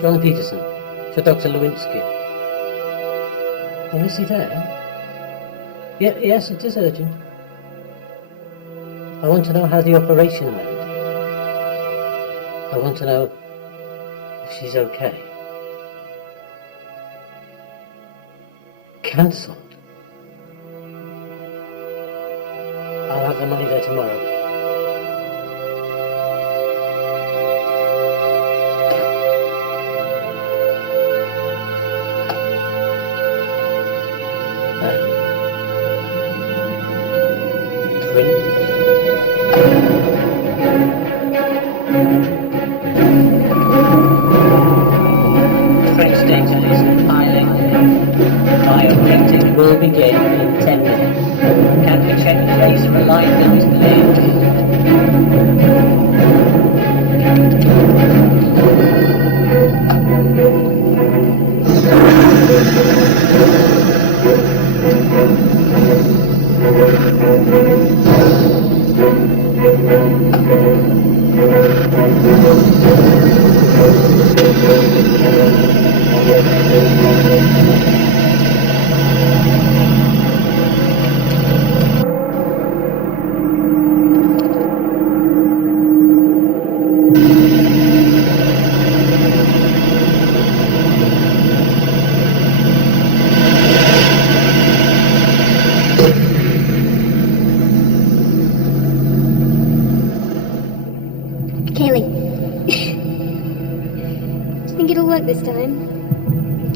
John Peterson, for Dr. Lewinsky. Oh, is he there? Yes, it is urgent. I want to know how the operation went. I want to know if she's okay. Cancelled. I'll have the money there tomorrow. Will begin in 10 minutes. Can we check place for alignment, This time?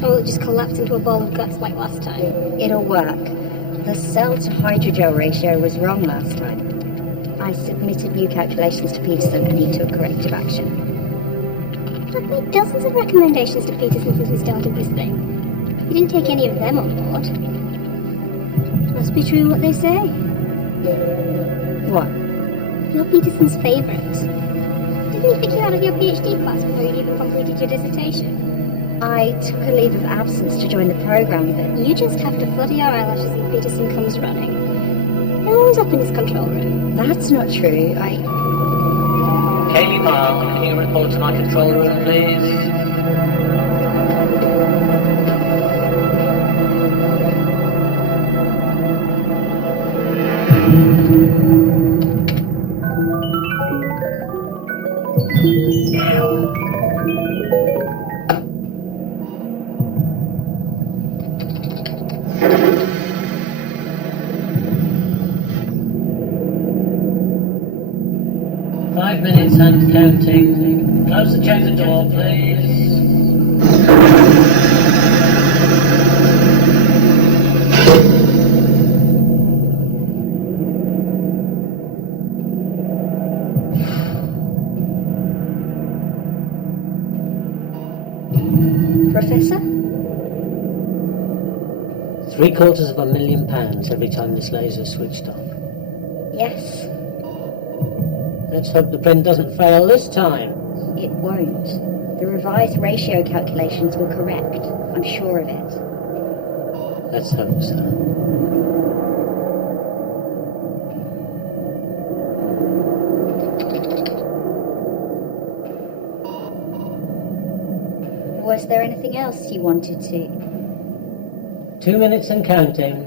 Or will it just collapse into a ball of guts like last time? It'll work. The cell to hydrogel ratio was wrong last time. I submitted new calculations to Peterson and he took corrective action. I've made dozens of recommendations to Peterson since we started this thing. He didn't take any of them on board. Must be true what they say. What? You're Peterson's favourite. Didn't he pick you out of your PhD class before you'd even completed your dissertation? I took a leave of absence to join the programme, but... You just have to flutter your eyelashes if Peterson comes running. They're always up in his control room. That's not true. Kaylee Marl, can you report to my control room, please? And counting. Close the chamber door, please. Professor? £750,000 every time this laser's switched off. Yes. Let's hope the print doesn't fail this time. It won't. The revised ratio calculations were correct. I'm sure of it. Let's hope so. Was there anything else you wanted to? 2 minutes and counting.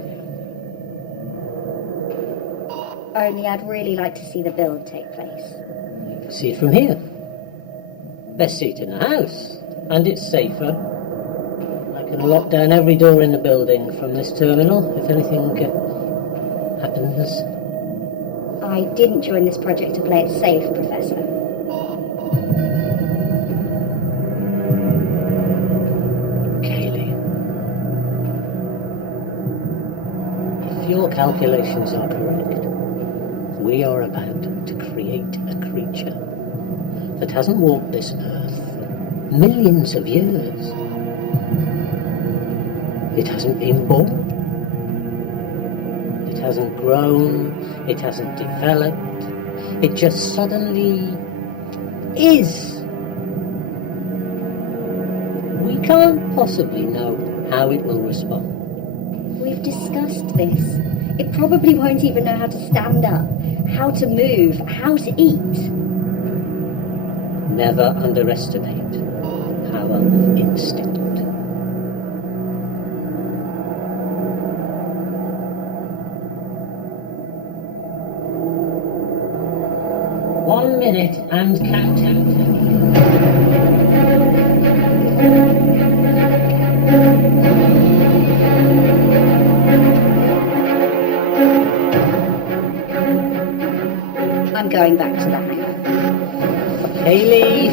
Only I'd really like to see the build take place. You can see it from here. Best seat in the house. And it's safer. I can lock down every door in the building from this terminal if anything happens. I didn't join this project to play it safe, Professor. Kaylee. If your calculations are correct, we are about to create a creature that hasn't walked this earth for millions of years. It hasn't been born. It hasn't grown. It hasn't developed. It just suddenly is. We can't possibly know how it will respond. We've discussed this. It probably won't even know how to stand up. how to move, how to eat. Never underestimate the power of instinct. One minute and counting. I'm going back to that cave. Haley!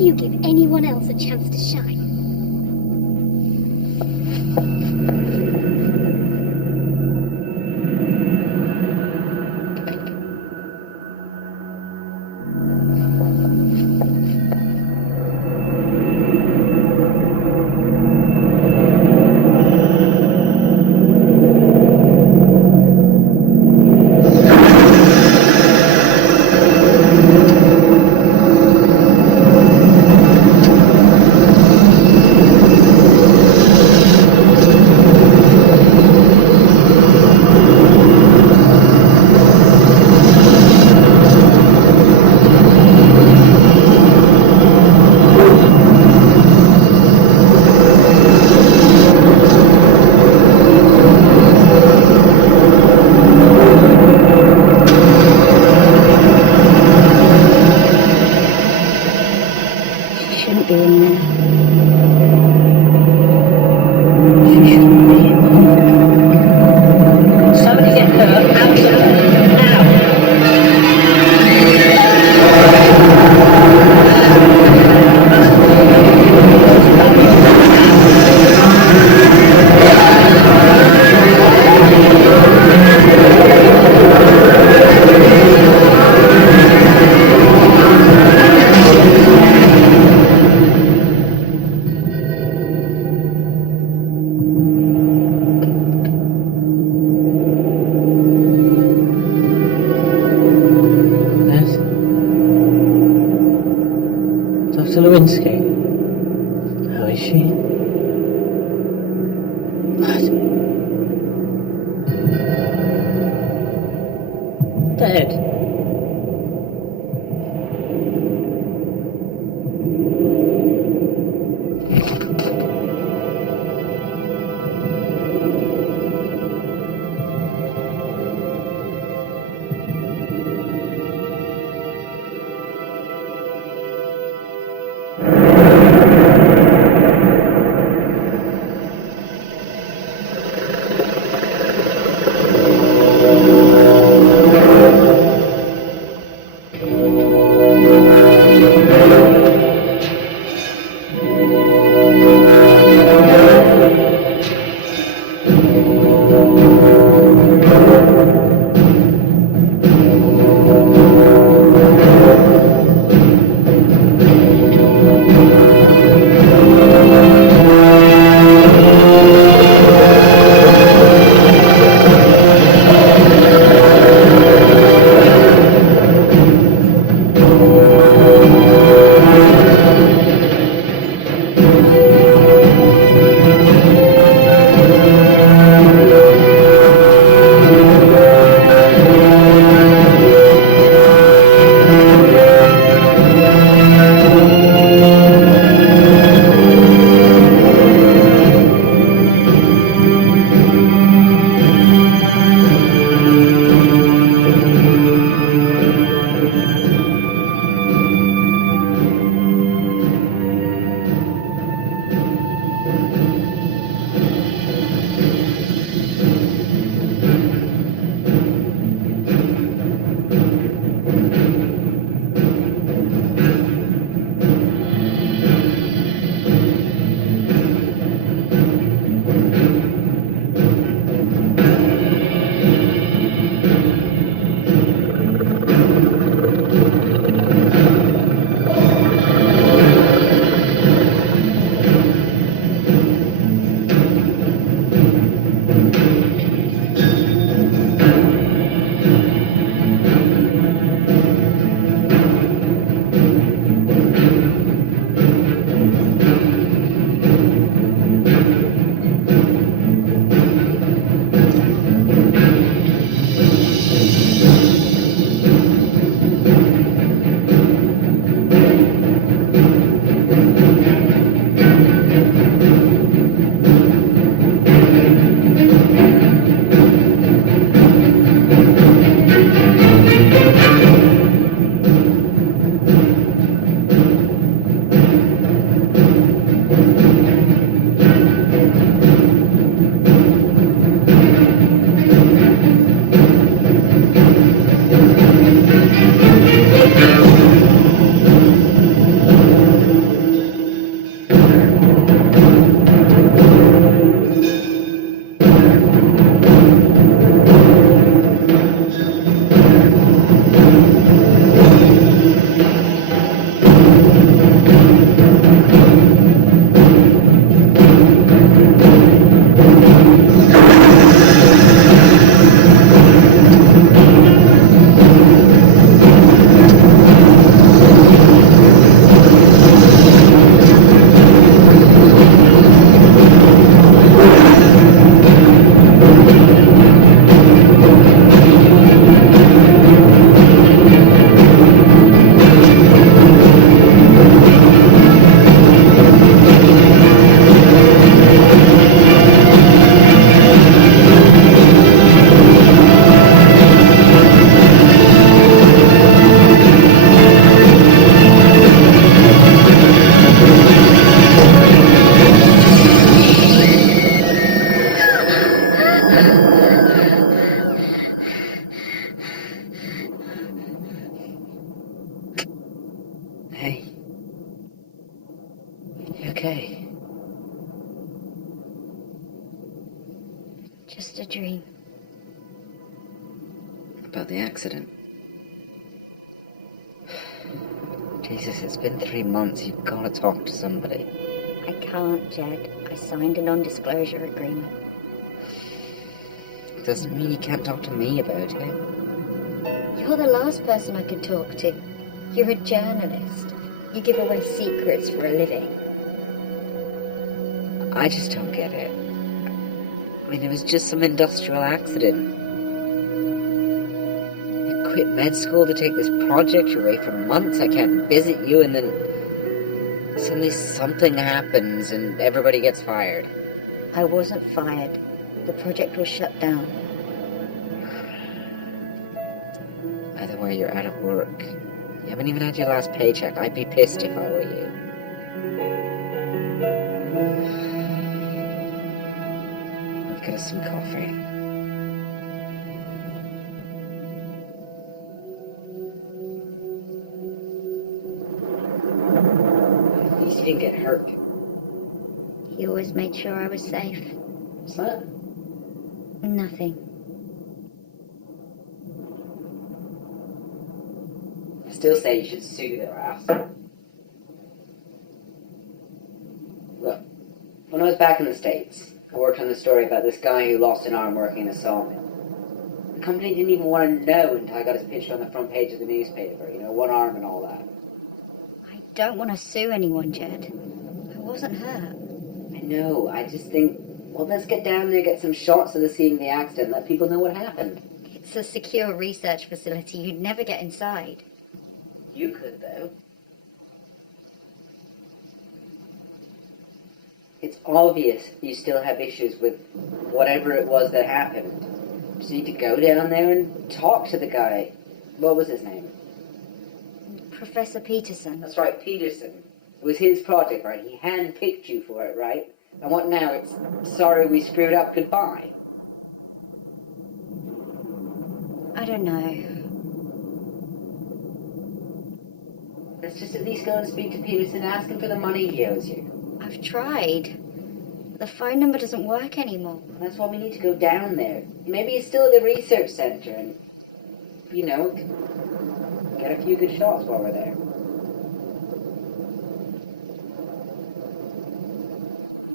You give anyone else a chance to shine. How is she? What? Dead. dream. About the accident. Jesus, it's been 3 months. You've got to talk to somebody. I can't, Jed. I signed a non-disclosure agreement. It doesn't mean you can't talk to me about it. You're the last person I could talk to. You're a journalist. You give away secrets for a living. I just don't get it. I mean, it was just some industrial accident. You quit med school to take this project. You're away for months. I can't visit you, and then suddenly something happens and everybody gets fired. I wasn't fired. The project was shut down. Either way, you're out of work. You haven't even had your last paycheck. I'd be pissed if I were you. I'll get us some coffee. At least you didn't get hurt. He always made sure I was safe. What's that? Nothing. I still say you should sue their ass. Look, when I was back in the States, I worked on the story about this guy who lost an arm working in a sawmill. The company didn't even want to know until I got his picture on the front page of the newspaper, you know, one arm and all that. I don't want to sue anyone, Jed. I wasn't hurt. I know, I just think, well, let's get down there, get some shots of the scene of the accident, let people know what happened. It's a secure research facility. You'd never get inside. You could, though. It's obvious you still have issues with whatever it was that happened. You just need to go down there and talk to the guy. What was his name? Professor Peterson. That's right, Peterson. It was his project, right? He handpicked you for it, right? And what now? It's sorry we screwed up, goodbye. I don't know. Let's just at least go and speak to Peterson, ask him for the money he owes you. I've tried. The phone number doesn't work anymore. That's why we need to go down there. Maybe he's still at the research center and, you know, get a few good shots while we're there.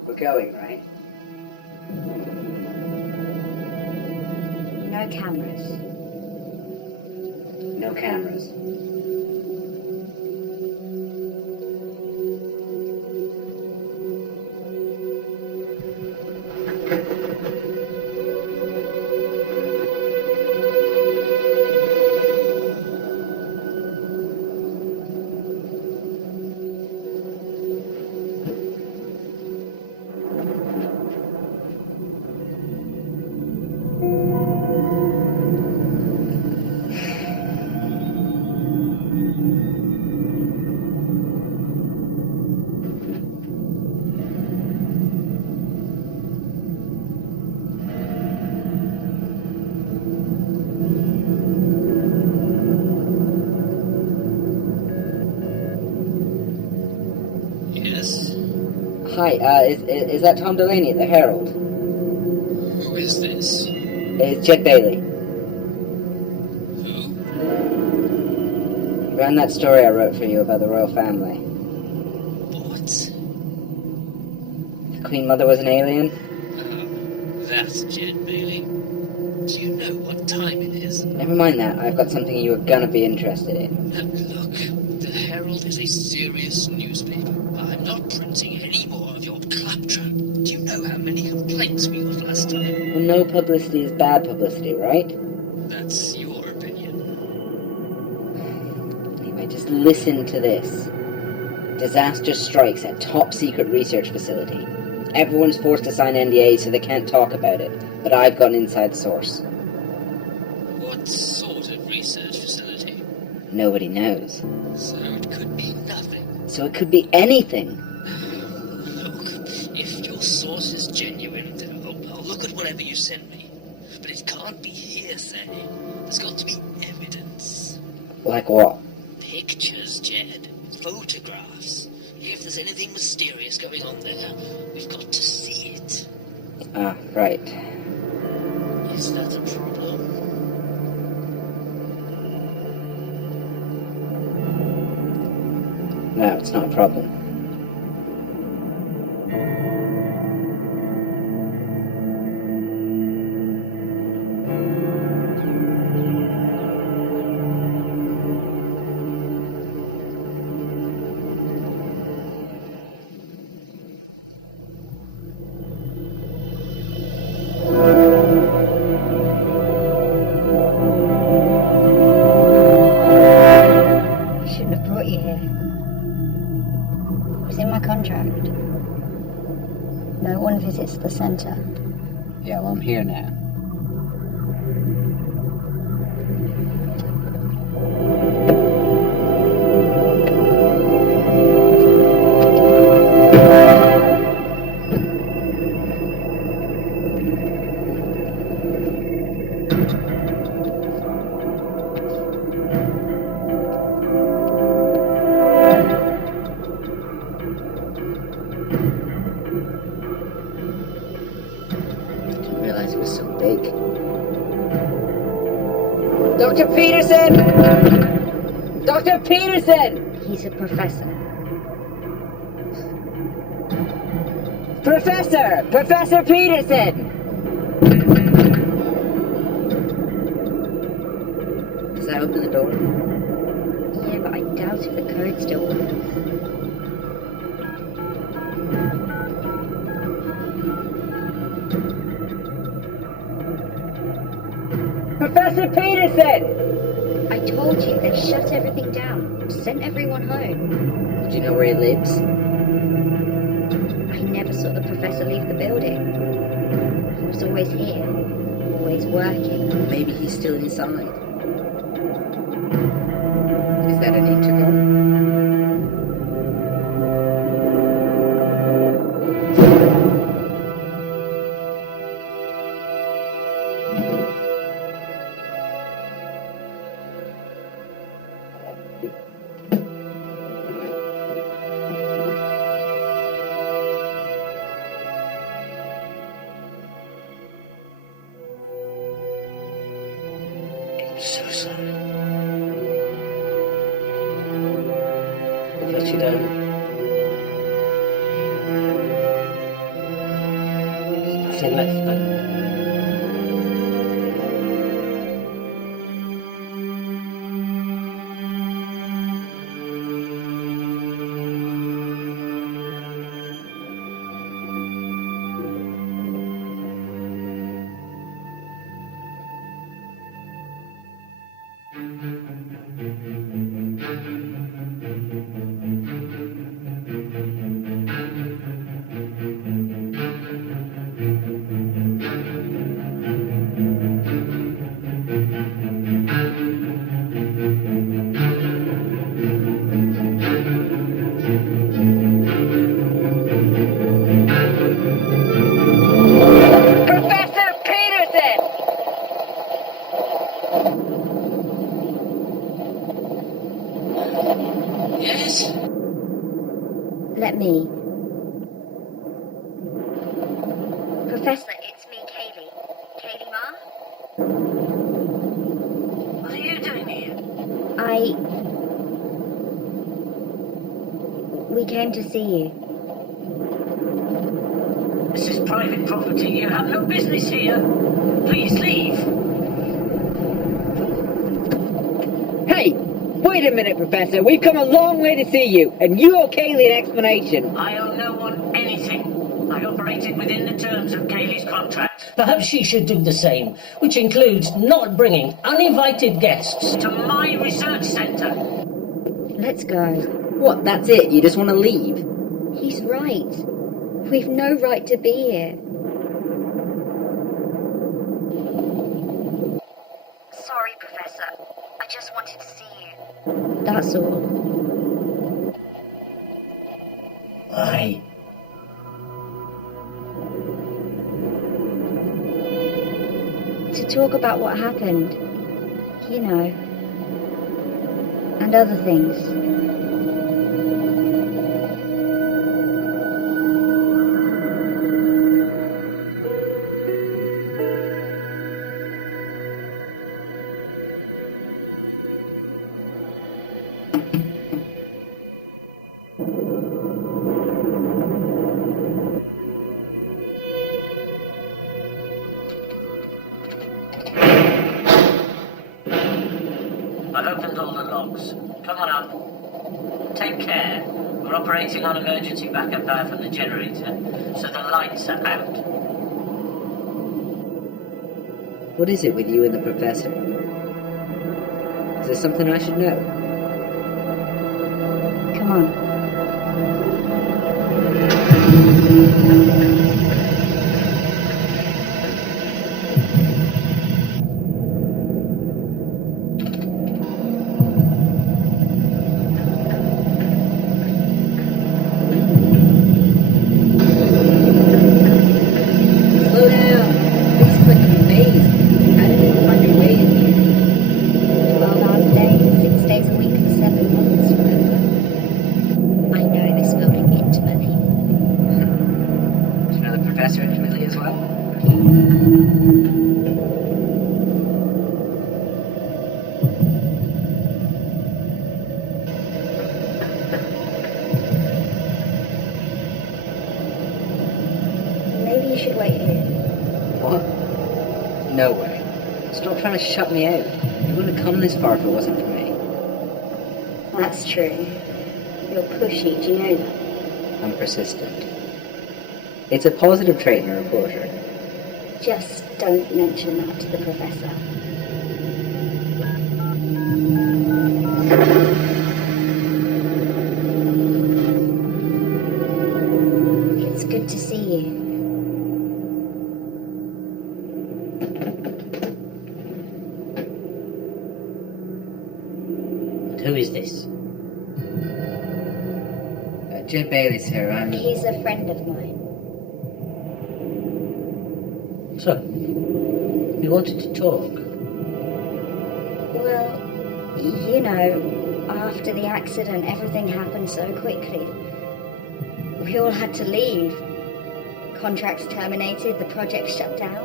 We're going, right? No cameras. No cameras. Hi, is that Tom Delaney at the Herald? Who is this? It's Jed Bailey. Who? Ran that story I wrote for you about the royal family. What? The Queen Mother was an alien? Oh, that's Jed Bailey. Do you know what time it is? Never mind that, I've got something you are gonna be interested in. Look, the Herald is a serious newspaper. I'm not printing any more of your claptrap. Do you know how many complaints we got last time? Well, no publicity is bad publicity, right? That's your opinion. Anyway, just listen to this. Disaster strikes at top secret research facility. Everyone's forced to sign NDAs so they can't talk about it, but I've got an inside source. What sort of research facility? Nobody knows. So it could be nothing. So it could be anything. Look, if your source is genuine, then I'll look at whatever you send me. But it can't be hearsay. There's got to be evidence. Like what? Pictures, Jed. Photographs. If there's anything mysterious going on there, we've got to see it. Ah, right. Is that a problem? No, it's not a problem. I shouldn't have brought you here. It was in my contract. No one visits the centre. Yeah, well, I'm here now. Didn't realize it was so big. Dr. Peterson! Dr. Peterson! He's a professor. Professor! Professor Peterson! Does that open the door? Yeah, but I doubt if the code still works. Professor Peterson! I told you, they've shut everything down. Sent everyone home. Do you know where he lives? I never saw the professor leave the building. He was always here. Always working. Maybe he's still inside. Is that an intercom? I'm so sorry. I've let you down. There's nothing left then. Professor Peterson! Yes? Let me. Professor, it's me, Kaylee. Kaylee Ma? What are you doing here? We came to see you. This is private property. You have no business here. Please leave. Hey! Wait a minute, Professor. We've come a long way to see you, and you owe Kaylee an explanation. I owe no one anything. I operated within the terms of Kaylee's contract. Perhaps she should do the same, which includes not bringing uninvited guests. To my research centre. Let's go. What, that's it? You just want to leave? He's right. We've no right to be here. Sorry, Professor. I just wanted to see you. That's all. Why? To talk about what happened. You know. And other things. I've opened all the logs. Come on up. Take care. We're operating on emergency backup power from the generator, so the lights are out. What is it with you and the professor? Is there something I should know? Come on. Slow down! This is like a maze. How did you find your way in here? 12 hours a day, 6 days a week for 7 months, remember? I know this building intimately. Do you know the professor intimately as well? Maybe you should wait here. What? No way. Stop trying to shut me out. You wouldn't have come this far if it wasn't for me. That's true. You're pushy, do you know that? I'm persistent. It's a positive trait in a reporter. Just don't mention that to the professor. It's good to see you. And who is this? Jed Bailey's here. He's a friend of mine. So, we wanted to talk. Well, you know, after the accident, everything happened so quickly. We all had to leave. Contracts terminated, the project shut down.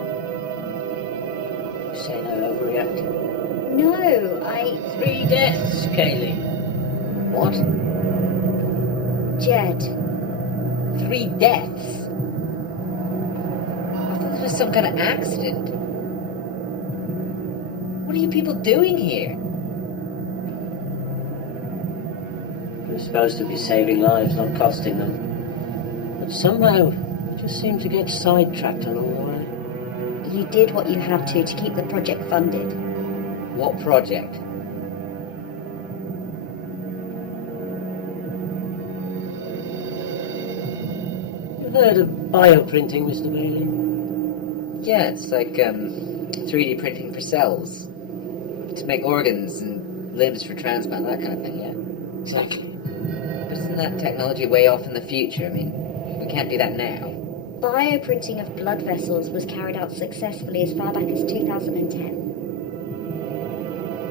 You say they're overreacting. No, 3 deaths, Kaylee. What? Jed. 3 deaths? I thought this was some kind of accident. What are you people doing here? We're supposed to be saving lives, not costing them. But somehow, we just seem to get sidetracked along the way. You did what you had to keep the project funded. What project? You've heard of bioprinting, Mr. Bailey? Yeah, it's like 3D printing for cells. To make organs and limbs for transplant, that kind of thing, yeah. Exactly. But isn't that technology way off in the future? I mean, we can't do that now. Bioprinting of blood vessels was carried out successfully as far back as 2010.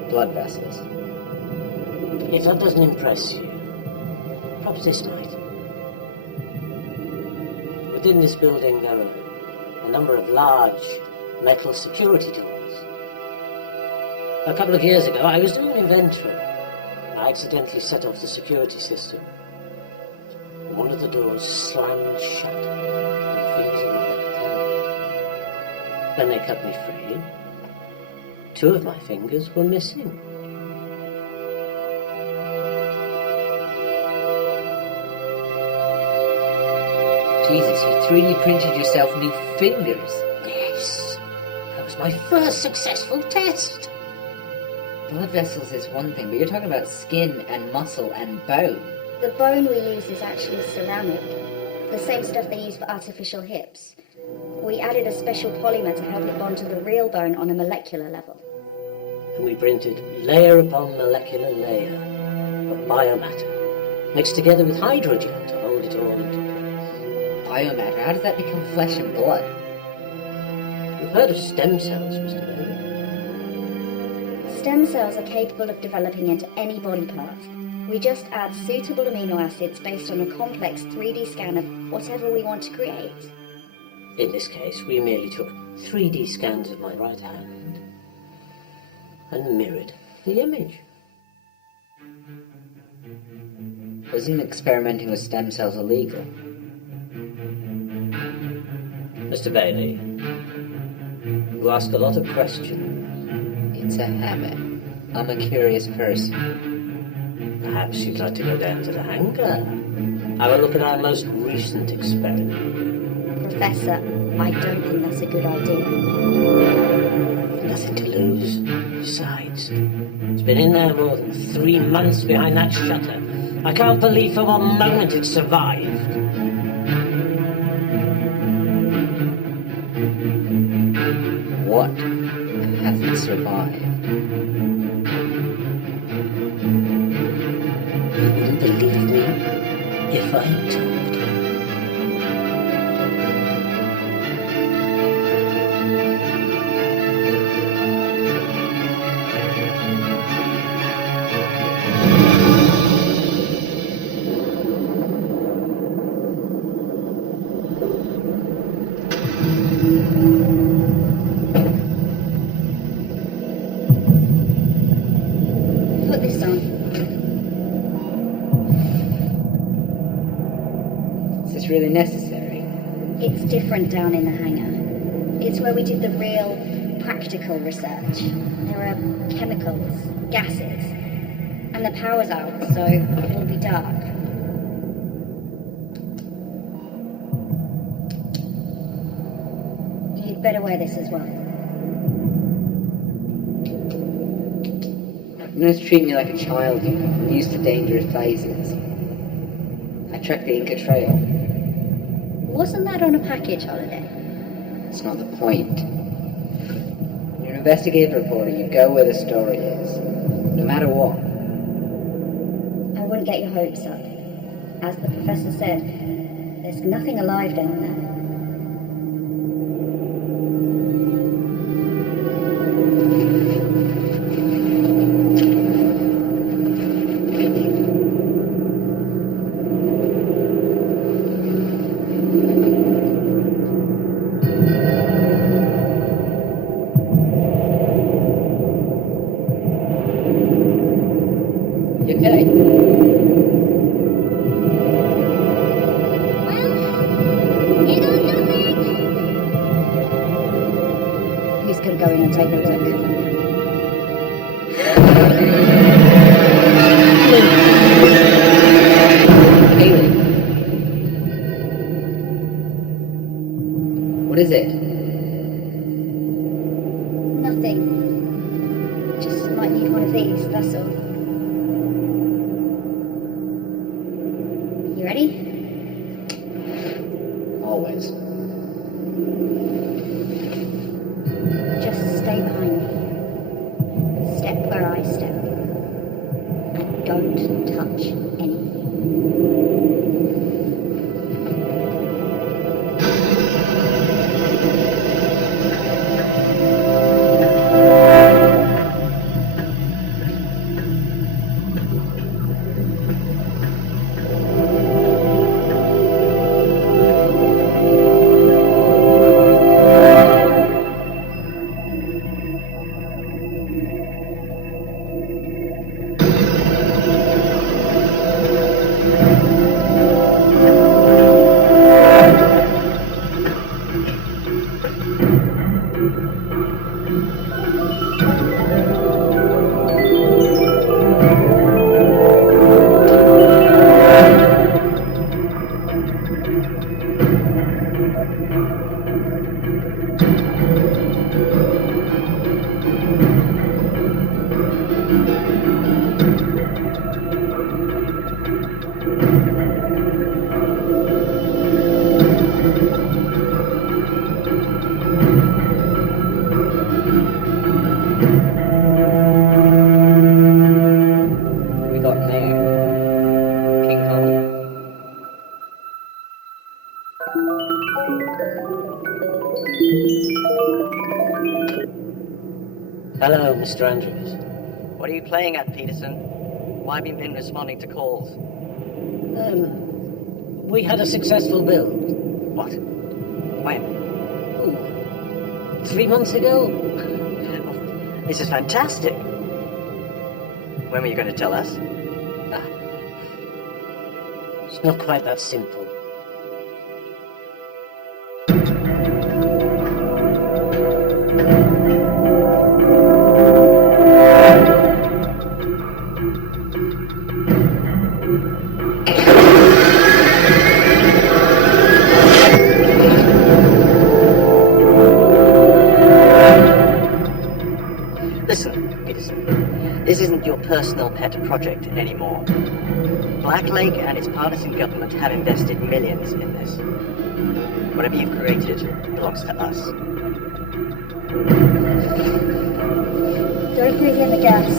Blood vessels. If that doesn't impress you, perhaps this might. Within this building, there are a number of large metal security doors. A couple of years ago, I was doing inventory. I accidentally set off the security system. One of the doors slammed shut. My fingers were not at the When they cut me free, 2 of my fingers were missing. Jesus, you 3D printed yourself new fingers. Yes, that was my first successful test. Blood vessels is one thing, but you're talking about skin and muscle and bone. The bone we use is actually ceramic, the same stuff they use for artificial hips. We added a special polymer to help it bond to the real bone on a molecular level. And we printed layer upon molecular layer of biomatter, mixed together with hydrogen to hold it all into place. Biomatter, how does that become flesh and blood? You've heard of stem cells, Mr. Bailey? Stem cells are capable of developing into any body part. We just add suitable amino acids based on a complex 3D scan of whatever we want to create. In this case, we merely took 3D scans of my right hand and mirrored the image. Isn't experimenting with stem cells illegal? Mr. Bailey, you ask a lot of questions. It's a hammer. I'm a curious person. Perhaps you'd like to go down to the hangar. Have a look at our most recent experiment. Professor, I don't think that's a good idea. Nothing to lose. Besides, it's been in there more than 3 months behind that shutter. I can't believe for one moment it survived. What hasn't survived? You wouldn't believe me if I told you. Put this on. Is this really necessary? It's different down in the hangar. It's where we did the real, practical research. There are chemicals, gases, and the power's out, so it'll be dark. You'd better wear this as well. You must treat me like a child, you know. I'm used to dangerous places. I trekked the Inca Trail. Wasn't that on a package holiday? That's not the point. You're an investigative reporter. You go where the story is, no matter what. I wouldn't get your hopes up. As the professor said, there's nothing alive down there. You okay? Here goes nothing! Who's gonna go in and take a look? Haley. What is it? Nothing. Just might need one of these, that's all. You ready? Always. Just stay behind me. Step where I step. And don't touch anything. We got there. King Kong. Hello, Mr. Andrews. What are you playing at, Peterson? Why have you been responding to calls? We had a successful build. What? When? 3 months ago. This is fantastic. When were you going to tell us? It's not quite that simple. isn't your personal pet project anymore. Black Lake and its partners in government have invested millions in this. Whatever you've created belongs to us. Don't breathe in the gas.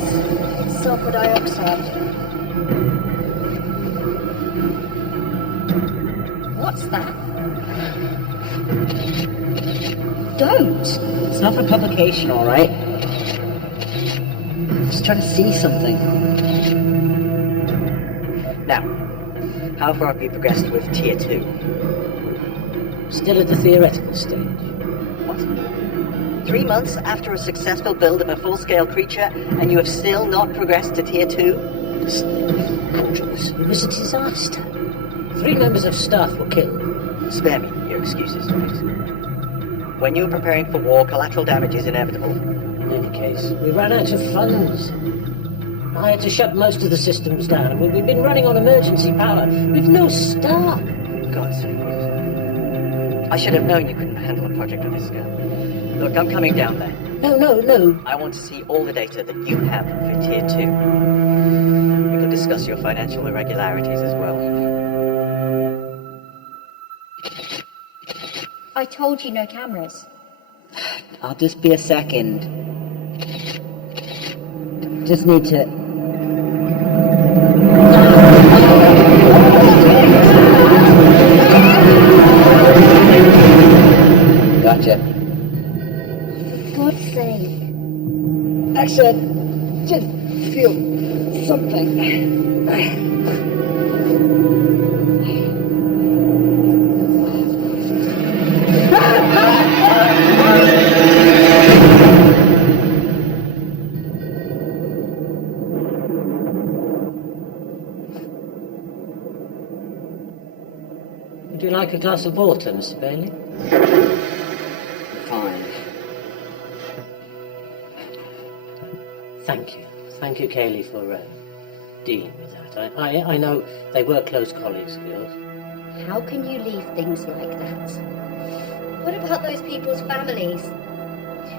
It's sulfur dioxide. What's that? Don't! It's not for publication, alright? Just trying to see something. Now, how far have you progressed with Tier 2? Still at the theoretical stage. What? 3 months after a successful build of a full-scale creature, and you have still not progressed to Tier 2? Andrews, it was a disaster. 3 members of staff were killed. Spare me your excuses, please. When you were preparing for war, collateral damage is inevitable. In any case, we ran out of funds. I had to shut most of the systems down. We've been running on emergency power. We've no staff. God's sake. I should have known you couldn't handle a project of this scale. Look, I'm coming down there. No. I want to see all the data that you have for Tier 2. We can discuss your financial irregularities as well. I told you no cameras. I'll just be a second. Just need to... Gotcha. God's sake. Actually, I just feel something. Would you like a glass of water, Mr. Bailey? Fine. Thank you, Kaylee, for dealing with that. I know they were close colleagues of yours. How can you leave things like that? What about those people's families?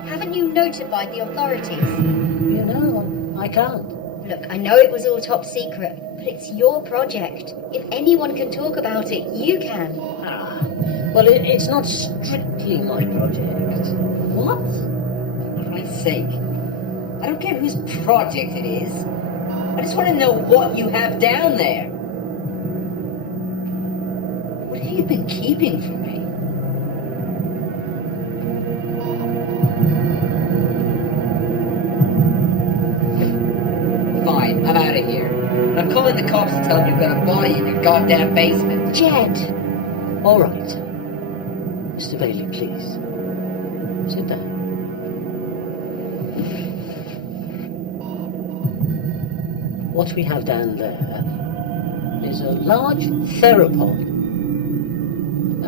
Haven't you notified the authorities? You know, I can't. Look, I know it was all top secret, but it's your project. If anyone can talk about it, you can. Well, it's not strictly my project. What? For Christ's sake. I don't care whose project it is. I just want to know what you have down there. What have you been keeping from me? Fine, I'm out of here. I'm calling the cops to tell them you've got a body in your goddamn basement. Jed! All right. Mr. Bailey, please. Sit down. What we have down there is a large theropod.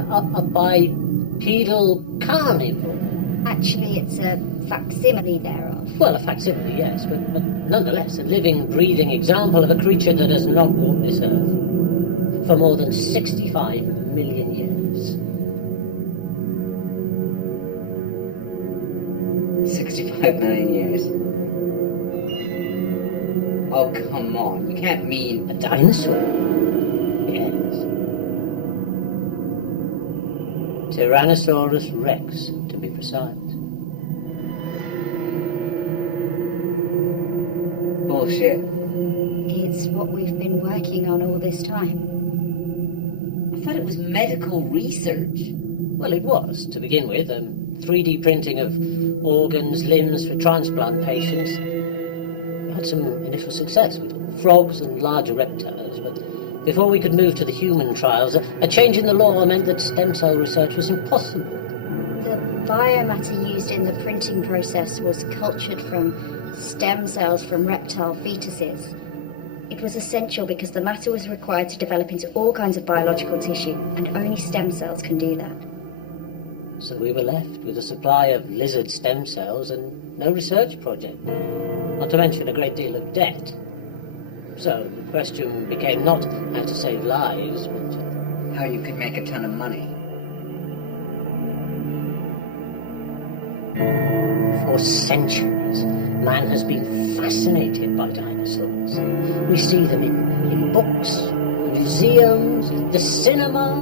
A bipedal carnivore. Actually, it's a facsimile thereof. Well, a facsimile, yes, but nonetheless a living, breathing example of a creature that has not walked this earth for more than 65 million years. 65 million years? Oh, come on. You can't mean... A dinosaur? Yes. Tyrannosaurus rex, to be precise. Bullshit. It's what we've been working on all this time. I thought it was medical research. Well, it was, to begin with. 3D printing of organs, limbs for transplant patients. We had some initial success with frogs and larger reptiles, but before we could move to the human trials, a change in the law meant that stem cell research was impossible. The biomatter used in the printing process was cultured from stem cells from reptile fetuses. It was essential because the matter was required to develop into all kinds of biological tissue, and only stem cells can do that. So we were left with a supply of lizard stem cells and no research project, not to mention a great deal of debt. So the question became not how to save lives, but How you could make a ton of money. for centuries centuries, man has been fascinated by dinosaurs. We see them in books, museums, the cinema.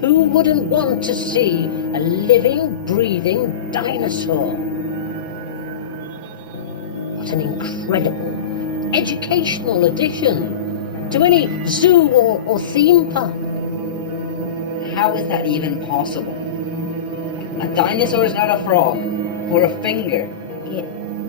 Who wouldn't want to see a living, breathing dinosaur? What an incredible educational addition to any zoo or theme park. How is that even possible? A dinosaur is not a frog or a finger. It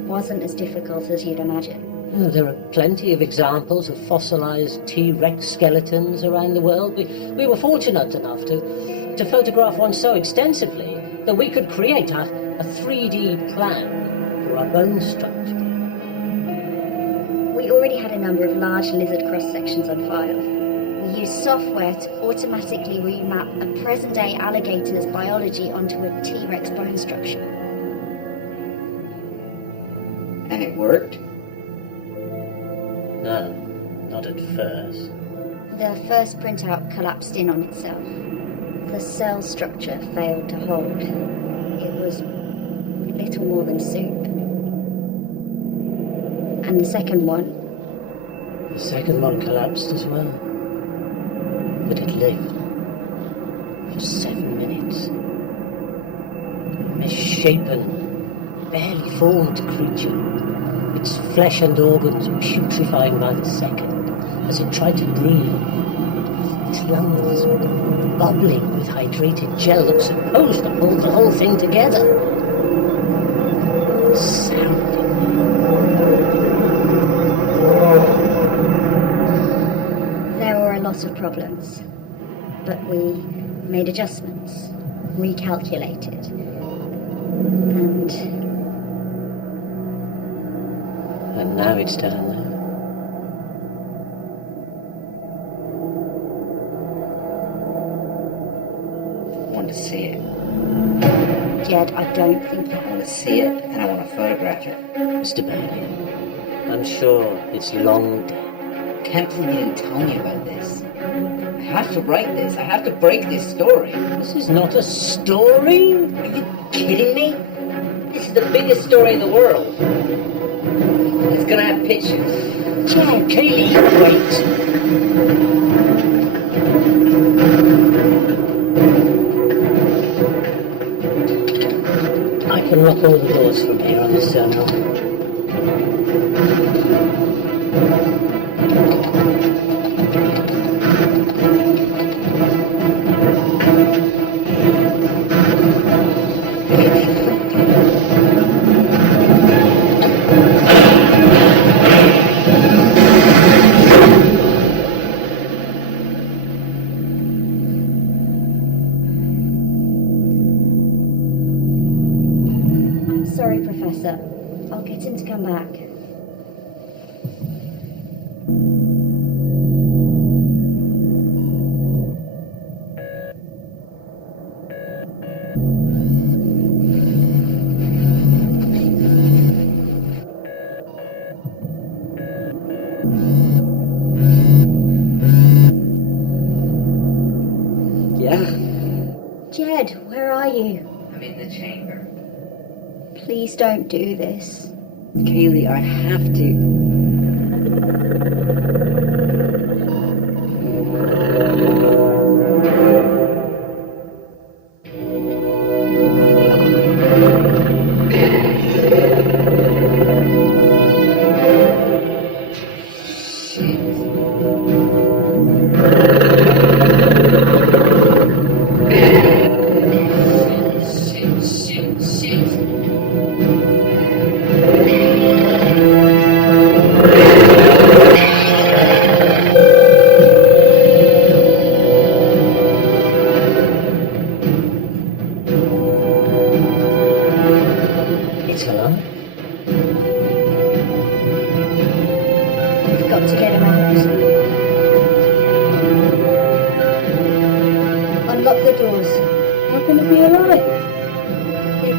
wasn't as difficult as you'd imagine. There are plenty of examples of fossilized T-Rex skeletons around the world. We were fortunate enough to photograph one so extensively that we could create a 3D plan for our bone structure. We already had a number of large lizard cross-sections on file. We used software to automatically remap a present-day alligator's biology onto a T-Rex bone structure. And it worked? No, not at first. The first printout collapsed in on itself. The cell structure failed to hold. It was little more than soup. And the second one? The second one collapsed as well. But it lived for 7 minutes. A misshapen, barely formed creature. Its flesh and organs putrefying by the second as it tried to breathe. Its lungs bubbling with hydrated gel that was supposed to hold the whole thing together. Sounding. There were a lot of problems, but we made adjustments, recalculated, And now it's down there. I want to see it. Jed, I don't think I want to see it, and I want to photograph it. Mr. Bailey, I'm sure it's long dead. I can't believe you didn't tell me about this. I have to write this. I have to break this story. This is not a story. Are you kidding me? This is the biggest story in the world. It's gonna have pictures. Jed, Kaylee, wait. I can lock all the doors from here on this terminal. Sorry, Professor. I'll get him to come back. Yeah? Jed, where are you? I'm in the chamber. Please don't do this. Kaylee, I have to. It's alive. We've got to get him out. Unlock the doors. How can it be alive?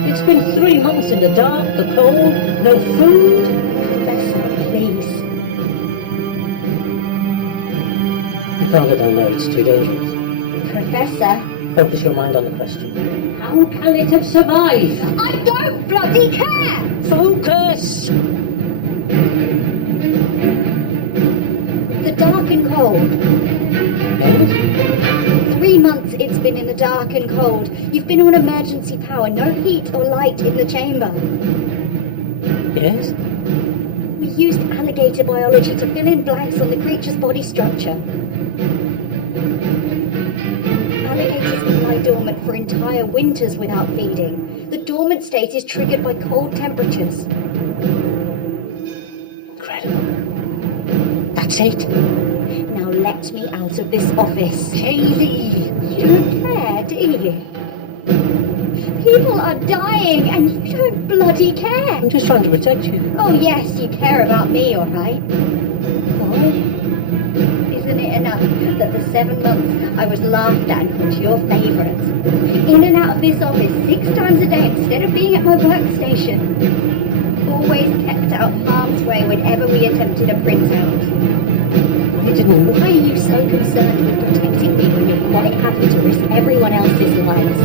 It's been 3 months in the dark, the cold, no food. Professor, please. You can't let them know, it's too dangerous. Professor, Focus your mind on the question. How can it have survived? I don't bloody care! Focus! The dark and cold. Yes? 3 months it's been in the dark and cold. You've been on emergency power, no heat or light in the chamber. Yes? We used alligator biology to fill in blanks on the creature's body structure. Alligators can lie dormant for entire winters without feeding. The dormant state is triggered by cold temperatures. Incredible. That's it. Now let me out of this office. Kaylee! You don't care, do you? People are dying and you don't bloody care. I'm just trying to protect you. Oh yes, you care about me, alright. Why? Isn't it enough that the 7 months I was laughed at and called your favourite? In and out of this office 6 times a day instead of being at my workstation. Always kept out harm's way whenever we attempted a printout. I didn't. Why are you so concerned with protecting me when you're quite happy to risk everyone else's lives?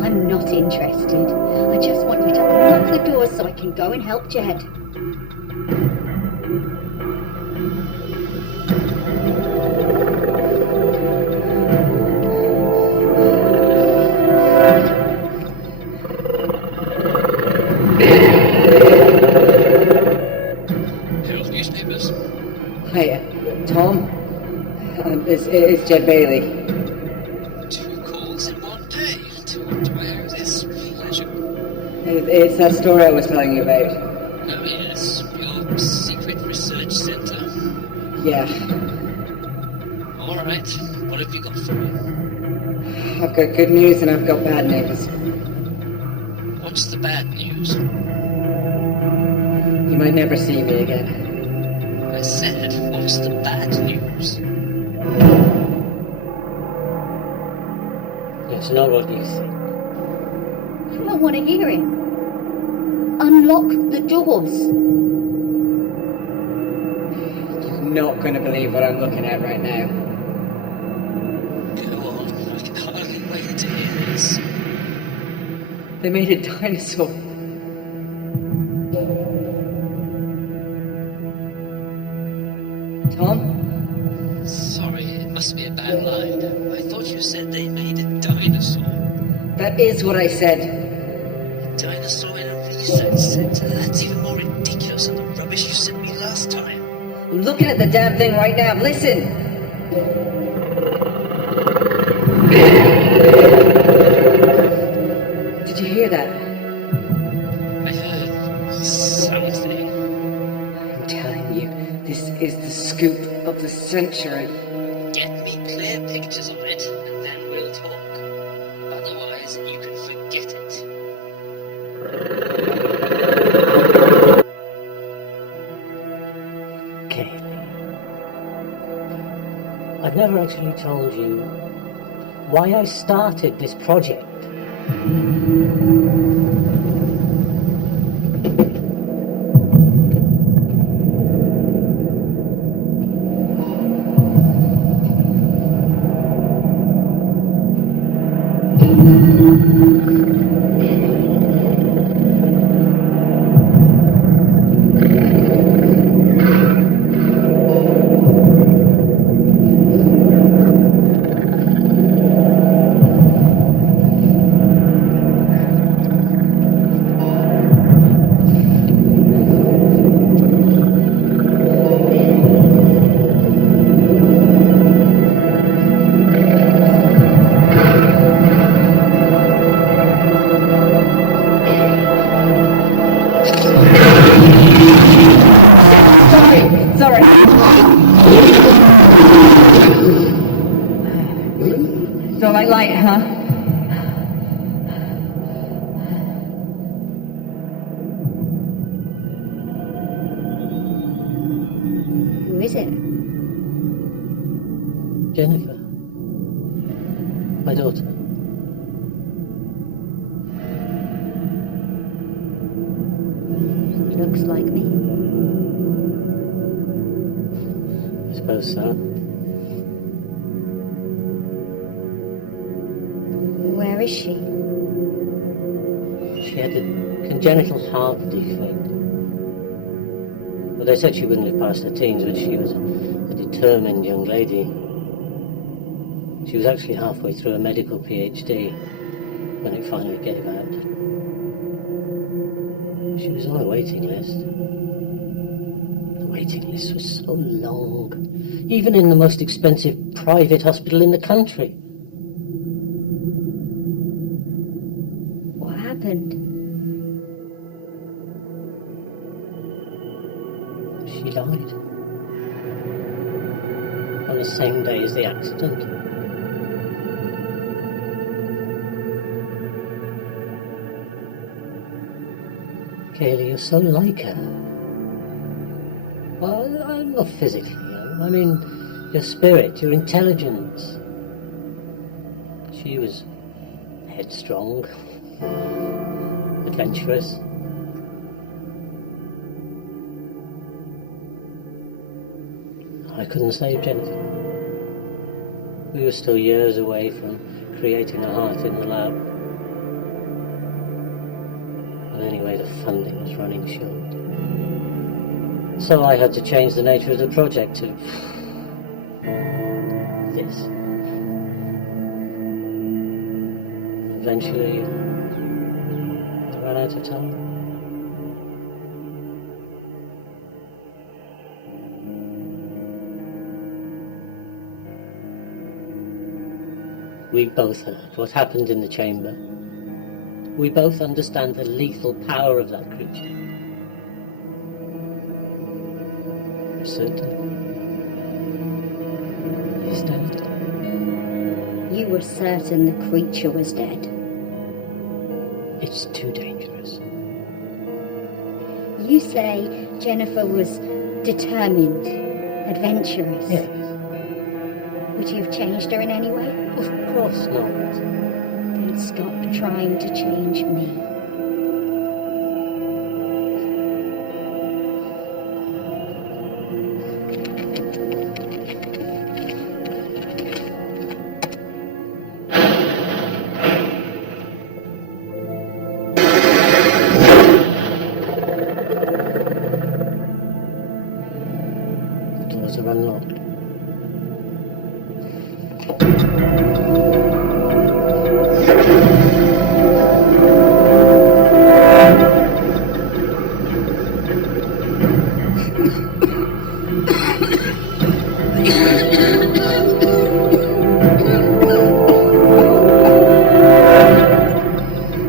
I'm not interested. I just want you to unlock the doors so I can go and help Jed. Herald newspapers. Hi, Tom. It's Jed Bailey. 2 calls in one day. Do I owe this pleasure? It's that story I was telling you about. Oh yes, your secret research center. Yeah, All right, what have you got for me? I've got good news and I've got bad news. What's the bad news? You might never see me again. I said, what's the bad news? It's not what you think. I don't want to hear it. Unlock the doors. You're not going to believe what I'm looking at right now. Go on, I can hardly wait to hear this. They made a dinosaur. Tom? Sorry, it must be a bad line. I thought you said they made a dinosaur. That is what I said. A dinosaur in a research center? That's even more ridiculous than the rubbish you sent me last time. I'm looking at the damn thing right now. Listen! Did you hear that? I heard something. I'm telling you, this is the scoop of the century. Get me clear pictures of it, and then we'll talk. Otherwise, you can forget it. Kaylee. I've never actually told you why I started this project. huh? Who is it? Jennifer. My daughter. Looks like me. I suppose so. Where is she? She had a congenital heart defect. But they said she wouldn't have passed her teens, but she was a determined young lady. She was actually halfway through a medical PhD when it finally gave out. She was on a waiting list. The waiting list was so long, even in the most expensive private hospital in the country. What happened? She died. On the same day as the accident. Kaylee, you're so like her. Well, I'm not physically, I mean your spirit, your intelligence. She was headstrong, adventurous. I couldn't save Jennifer. We were still years away from creating a heart in the lab. And anyway, the funding was running short. So I had to change the nature of the project to this. Eventually, I ran out of time. We both heard what happened in the chamber. We both understand the lethal power of that creature. I'm certain he's dead. You were certain the creature was dead. It's too dangerous. You say Jennifer was determined, adventurous. Yes. Would you have changed her in any way? Of course not. Then stop trying to change me. The doors are unlocked.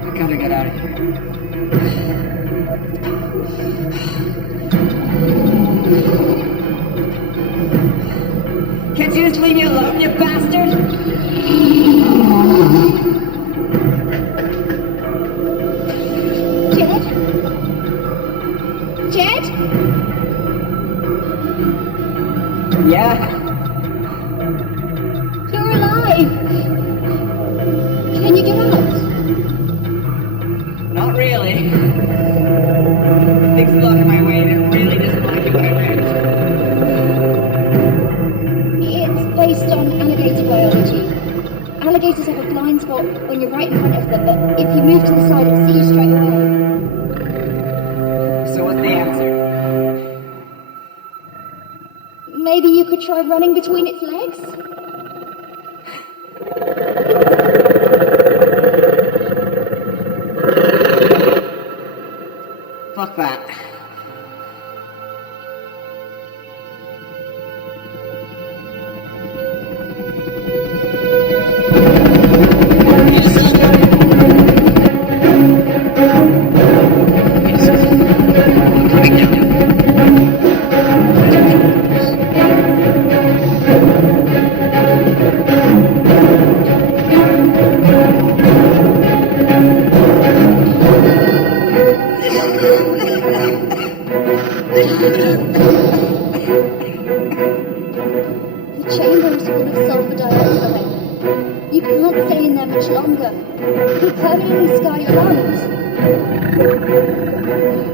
I gotta get out of here. Can't you just leave me alone, you bastard? Jed? Jed? Yeah? You're alive! Can you get out? Not really. Things blocking my way and it really doesn't like it when I move. It's based on alligator biology. Alligators have a blind spot when you're right in front of them, but if you move to the side, it sees you straight away. So what's the answer? Maybe you could try running between its legs? Fuck that. permanently scar your lungs.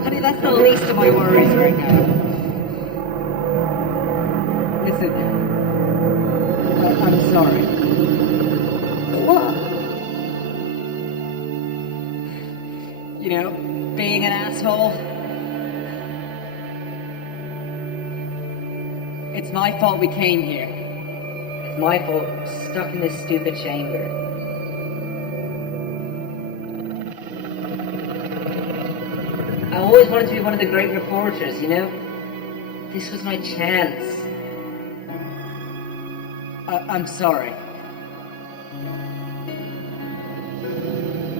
Honey, that's the least of my worries right now. Listen, I'm sorry. What? You know, being an asshole. It's my fault we came here. It's my fault I'm stuck in this stupid chamber. I always wanted to be one of the great reporters, you know? This was my chance. I'm sorry.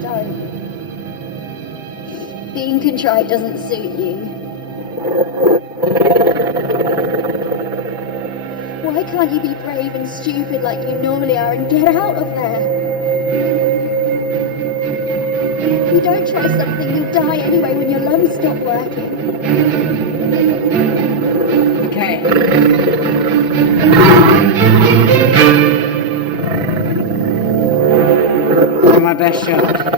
Don't. Being contrite doesn't suit you. Why can't you be brave and stupid like you normally are and get out of there? If you don't try something, you'll die anyway when your lungs stop working. Okay. Do my best shot.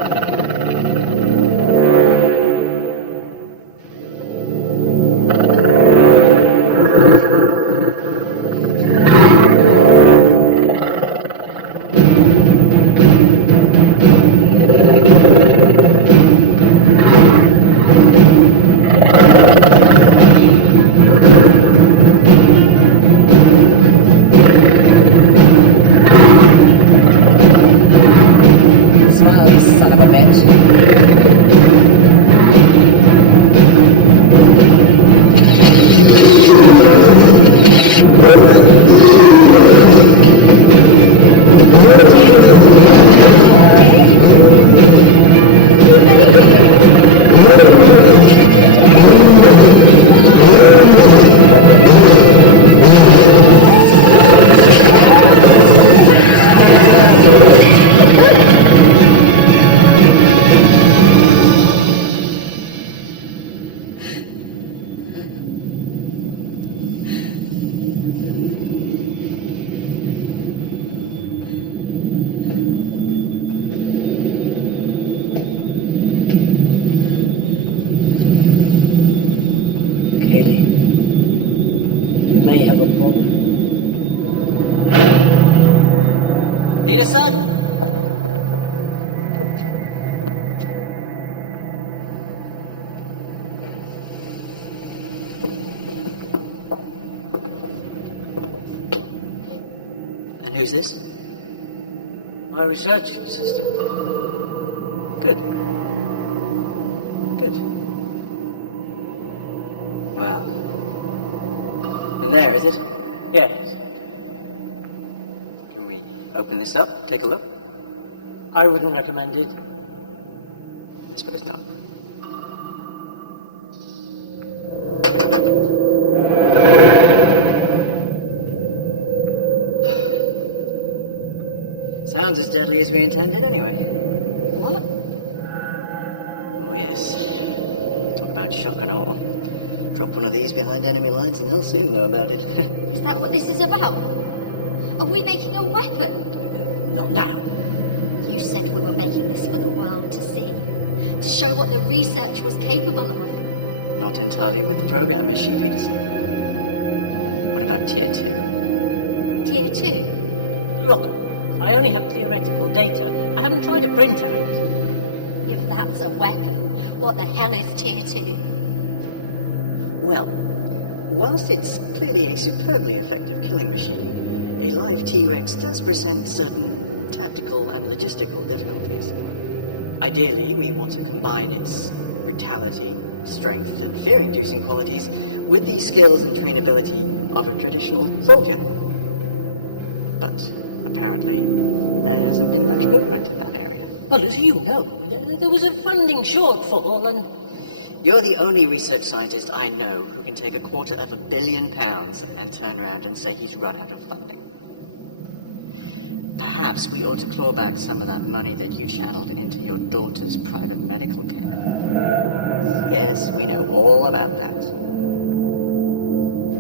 Smile, you son of a bitch. Kaylee, you may have a problem. Need a son? And who's this? My research assistant. Good. Good. Well. There, is it? Yes. Can we open this up? Take a look? I wouldn't recommend it. Let's put it up. Sounds as deadly as we intended anyway. What? Oh yes. Talk about shock and awe. Drop one of these behind enemy lines and they'll soon know about it. Is that what this is about? Are we making a weapon? Not now. You said we were making this for the world to see. To show what the research was capable of. Not entirely with the program issue, Peterson. What about Tier 2? Tier 2? Look, I only have theoretical data. I haven't tried to print it. If that's a weapon, what the hell is Tier 2? Well, whilst it's clearly a superbly effective killing machine, a live T-Rex does present certain tactical and logistical difficulties. Ideally, we want to combine its brutality, strength, and fear-inducing qualities with the skills and trainability of a traditional soldier. But apparently, there hasn't been much movement in that area. Well, as you know, there was a funding shortfall and... You're the only research scientist I know who can take £250 million and then turn around and say he's run out of funding. Perhaps we ought to claw back some of that money that you channeled into your daughter's private medical care. Yes, we know all about that.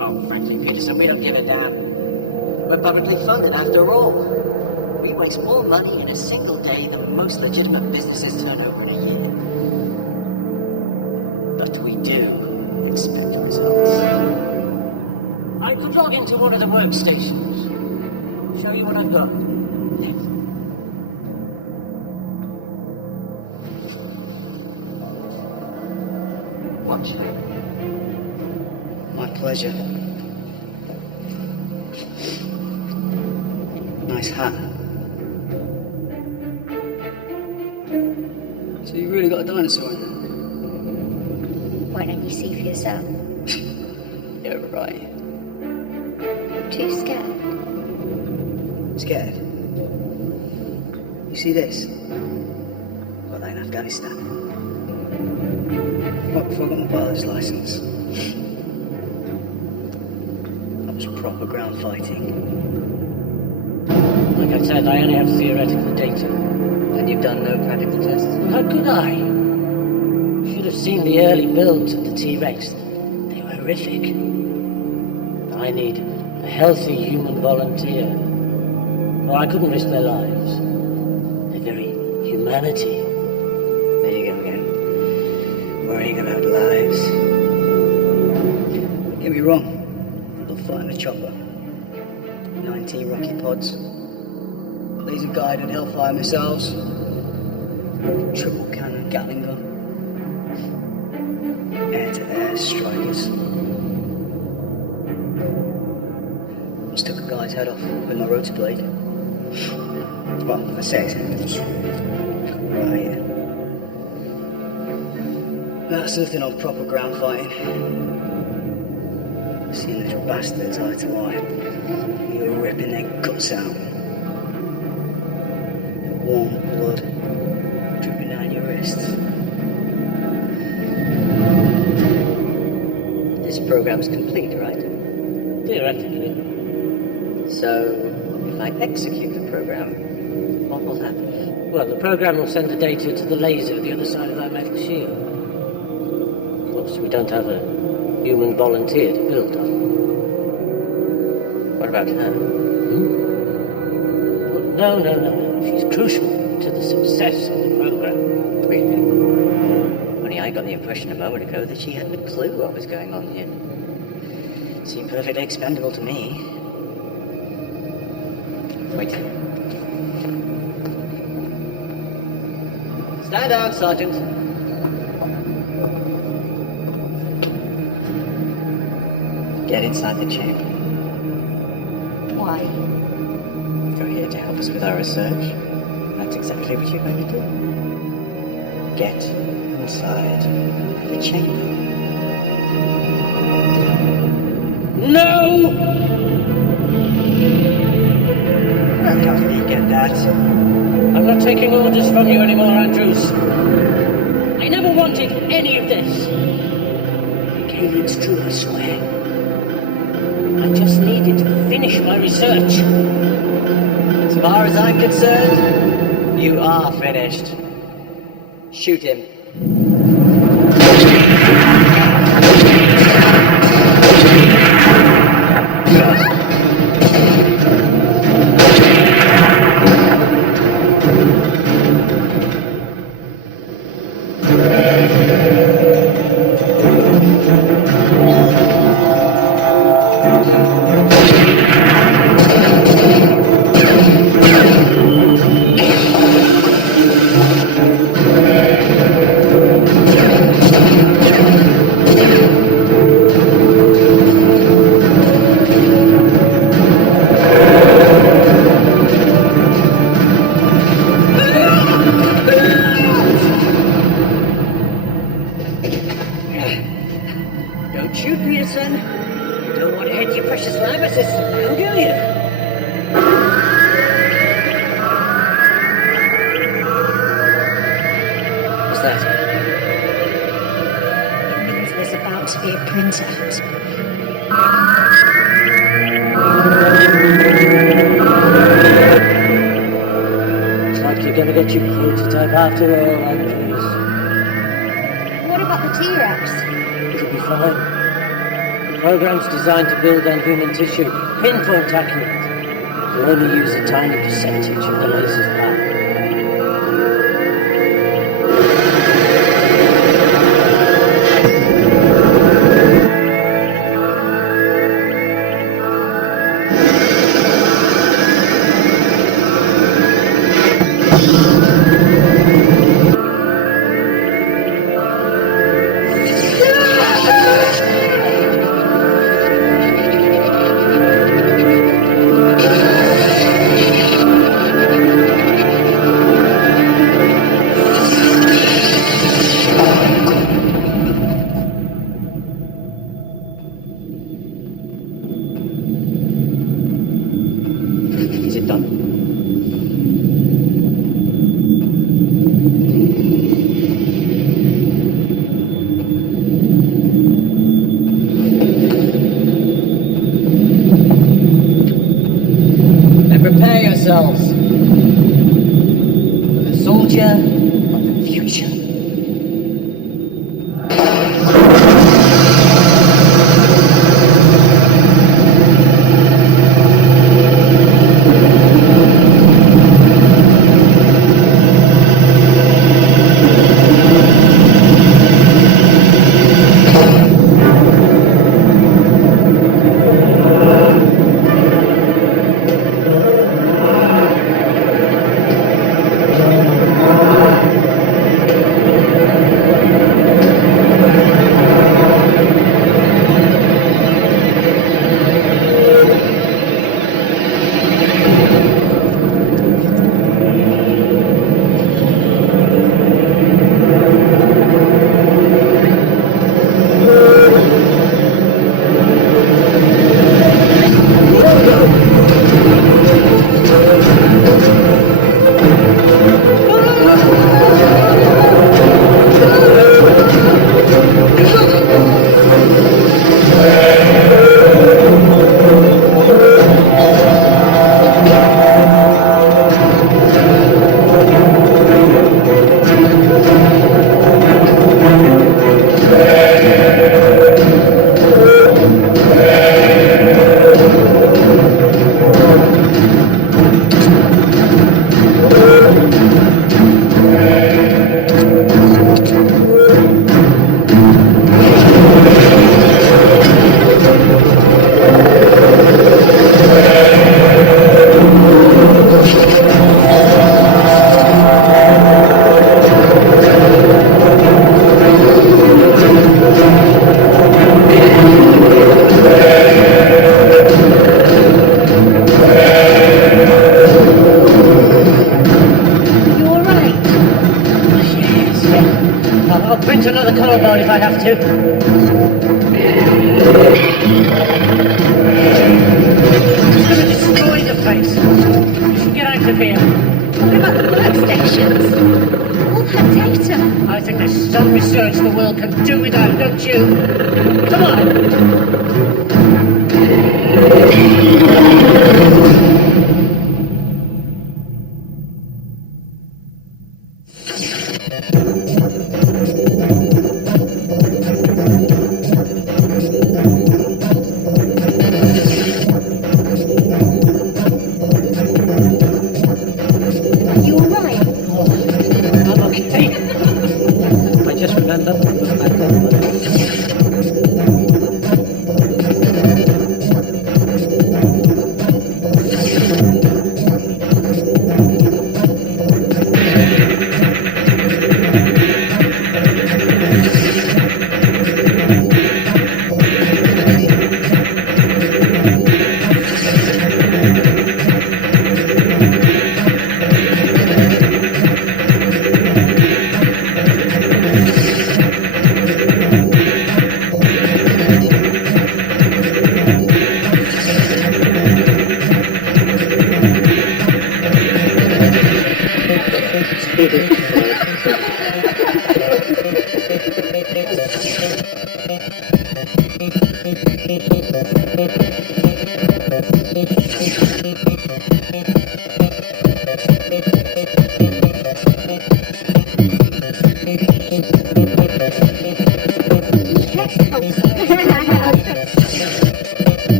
Oh, frankly, Peterson, we don't give a damn. We're publicly funded after all. We waste more money in a single day than most legitimate businesses turn over in a year. But we do expect results. I could log into one of the workstations. Show you what I've got. Watch. My pleasure. Nice hat. So you really got a dinosaur in there? Why don't you see for yourself? Yeah, right. I'm too scared. Scared? You see this? Got that in Afghanistan. Right before I got my pilot's license. That was proper ground fighting. Like I said, I only have theoretical data. And you've done no practical tests? How could I? You should have seen the early builds of the T-Rex. They were horrific. I need a healthy human volunteer. Or I couldn't risk their lives. Their very humanity. There you go again. Worrying about lives. Don't get me wrong. They'll fight in a chopper. 19 rocket pods. Laser guided Hellfire missiles. Triple cannon Gatling gun. Air to air strikers. Just took a guy's head off with my rotor blade. Well, I say his head, it was right here. That's nothing of proper ground fighting. Seeing little bastards eye to eye, you were ripping their guts out. Warm blood dripping down your wrists. This program's complete, right? Theoretically. So, if I execute the program, what will happen? Well, the program will send the data to the laser at the other side of that metal shield. Of course, we don't have a human volunteer to build on. What about her? Well, no. She's crucial to the success of the program. Really? Only I got the impression a moment ago that she hadn't a clue what was going on here. Seemed perfectly expendable to me. Wait. Stand down, Sergeant. Get inside the chamber. Why? You're here to help us with our research. That's exactly what you're going to do. Get inside the chamber. No! How did you get that? I'm not taking orders from you anymore, Andrews. I never wanted any of this. Alien's true, I swear. I just needed to finish my research. As far as I'm concerned, you are finished. Shoot him. Don't shoot, Peterson. You don't want to hit your precious lab assistant now, do you? What's that? It means there's about to be a printout. Looks like you're gonna get your prototype after all, Andrews. What about the T-Rex? It'll be fine. The program's designed to build on human tissue, pinpoint accurate. We'll only use a tiny percentage of the laser's power. Is it done? Then prepare yourselves for the soldier of the future. I'll print another collarbone if I have to. It's going to destroy the face. You should get out of here. What about the workstations? All that data. I think there's some research the world can do without, don't you? Come on!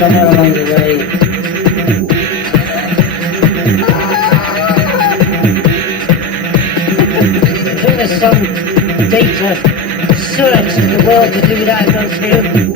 somewhere along the way. I think there's some data search in the world to do that, don't you?